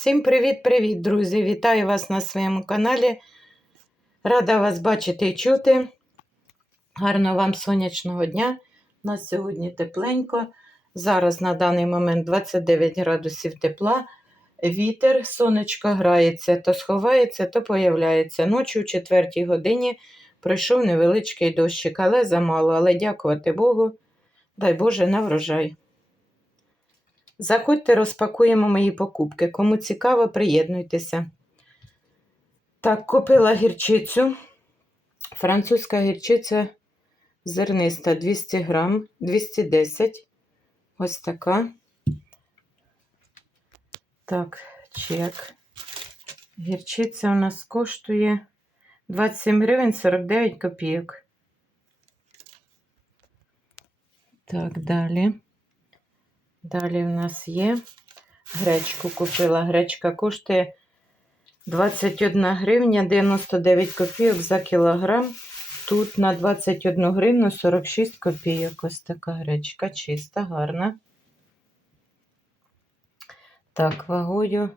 Всім привіт-привіт, друзі! Вітаю вас на своєму каналі. Рада вас бачити і чути. Гарного вам сонячного дня. У нас сьогодні тепленько. Зараз на даний момент 29 градусів тепла. Вітер, сонечко грається, то сховається, то появляється. Ночі о 4 годині пройшов невеличкий дощик, але замало. Але дякувати Богу, дай Боже, на врожай. Заходьте, розпакуємо мої покупки. Кому цікаво, приєднуйтеся. Так, купила гірчицю. Французька гірчиця зерниста 200 грам, 210. Ось така. Так, чек. Гірчиця у нас коштує 27 гривень 49 копійок. Так, далі. Далі в нас є гречку купила. Гречка коштує 21 гривня 99 копійок за кілограм. Тут на 21 гривну 46 копійок. Ось така гречка чиста, гарна. Так, вагою.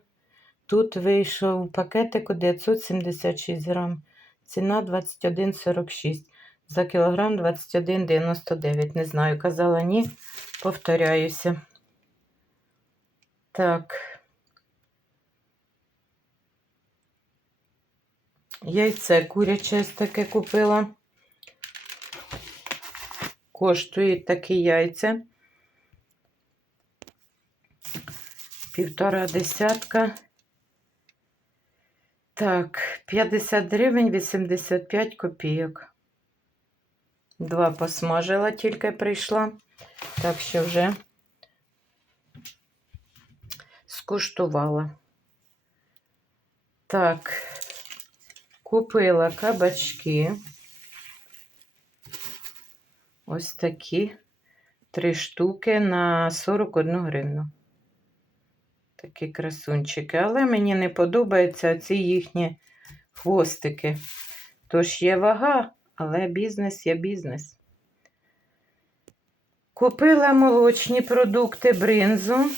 Тут вийшов пакетик 976 грам. Ціна 21,46. За кілограм 21,99. Не знаю, казала ні. Повторяюся. Так. Яйце куряче таке купила. Коштують такі яйця. Півтора десятка. Так, 50 гривень 85 копійок. Два посмажила, тільки прийшла. Так що вже скуштувала. Так, купила кабачки. Ось такі три штуки на 41 гривну. Такі красунчики. Але мені не подобаються ці їхні хвостики. Тож є вага, але бізнес є бізнес. Купила молочні продукти бринзу.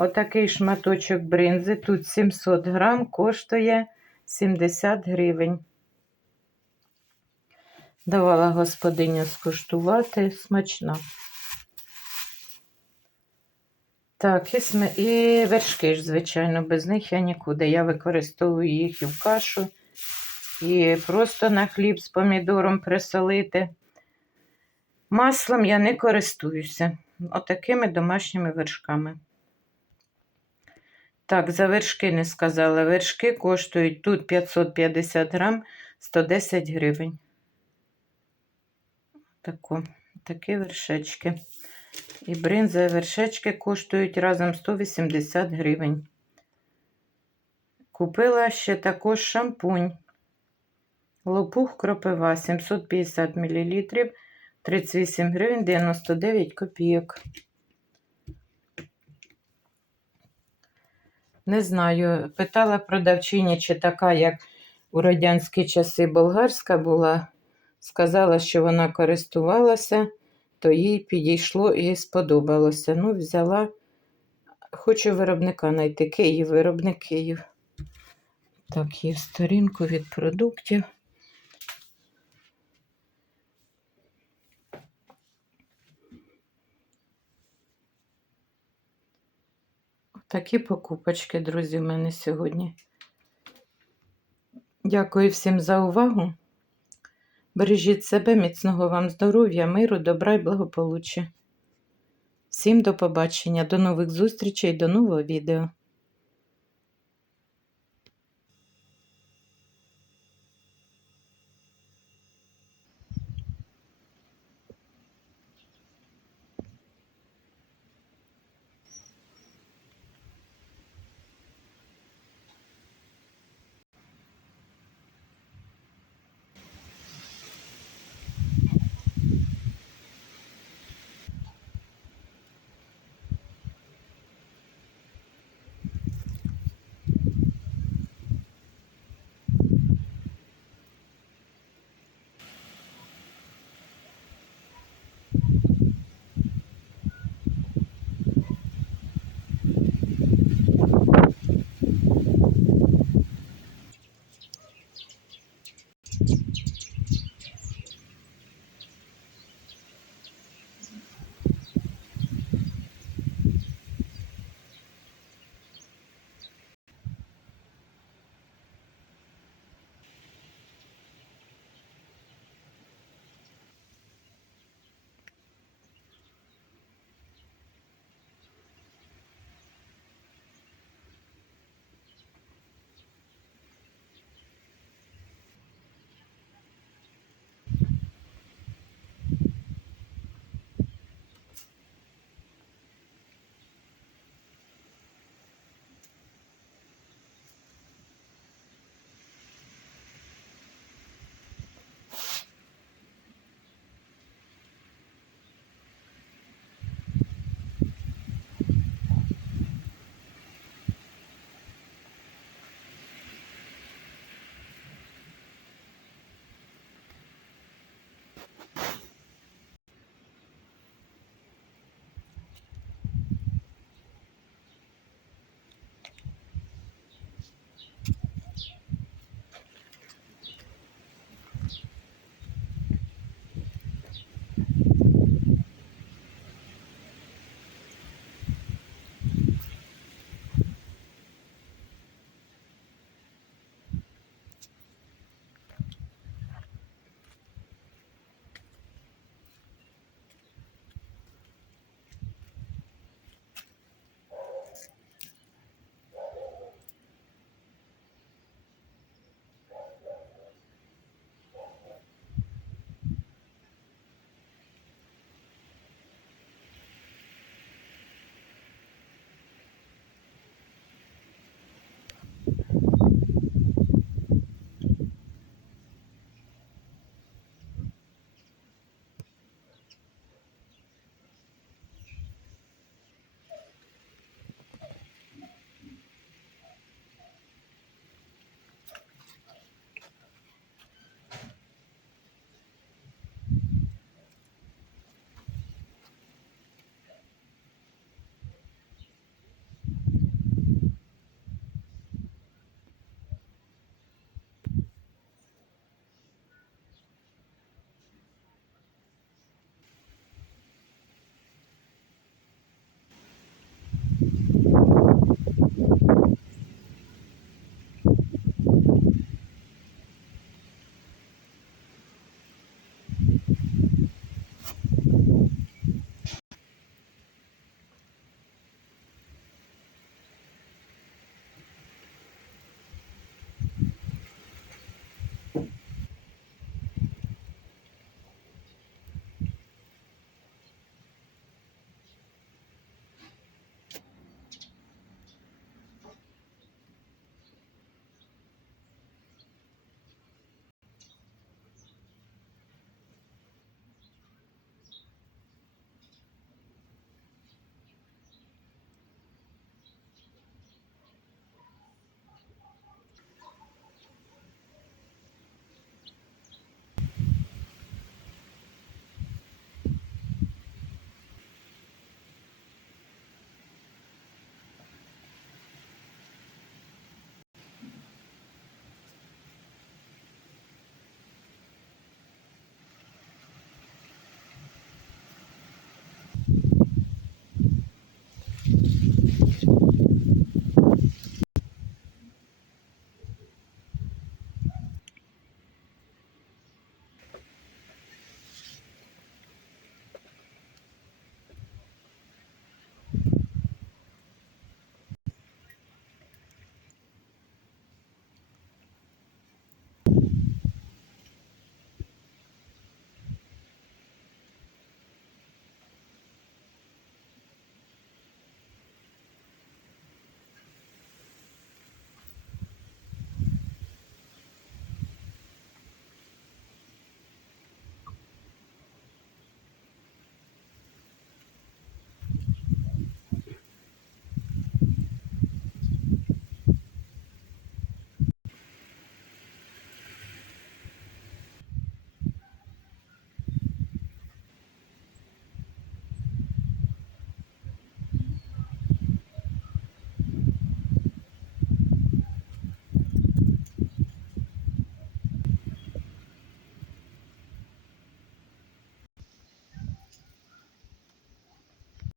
Отакий шматочок бринзи. Тут 700 грам, коштує 70 гривень. Давала господиня скуштувати смачно. Так, і, сме... і вершки ж, звичайно, без них я нікуди. Я використовую їх і в кашу, і просто на хліб з помідором присолити. Маслом я не користуюся. Отакими домашніми вершками. Так, за вершки не сказала. Вершки коштують тут 550 грам 110 гривень. Тако, такі вершечки. І бринза вершечки коштують разом 180 гривень. Купила ще також шампунь. Лопух кропива 750 мл, 38 гривень 99 копійок. Не знаю, питала продавчині, чи така, як у радянські часи болгарська була. Сказала, що вона користувалася, то їй підійшло і сподобалося. Ну, взяла, хочу виробника знайти Київ, виробник Київ. Так, є сторінку від продуктів. Такі покупочки, друзі, в мене сьогодні. Дякую всім за увагу. Бережіть себе, міцного вам здоров'я, миру, добра і благополуччя. Всім до побачення, до нових зустрічей, до нового відео.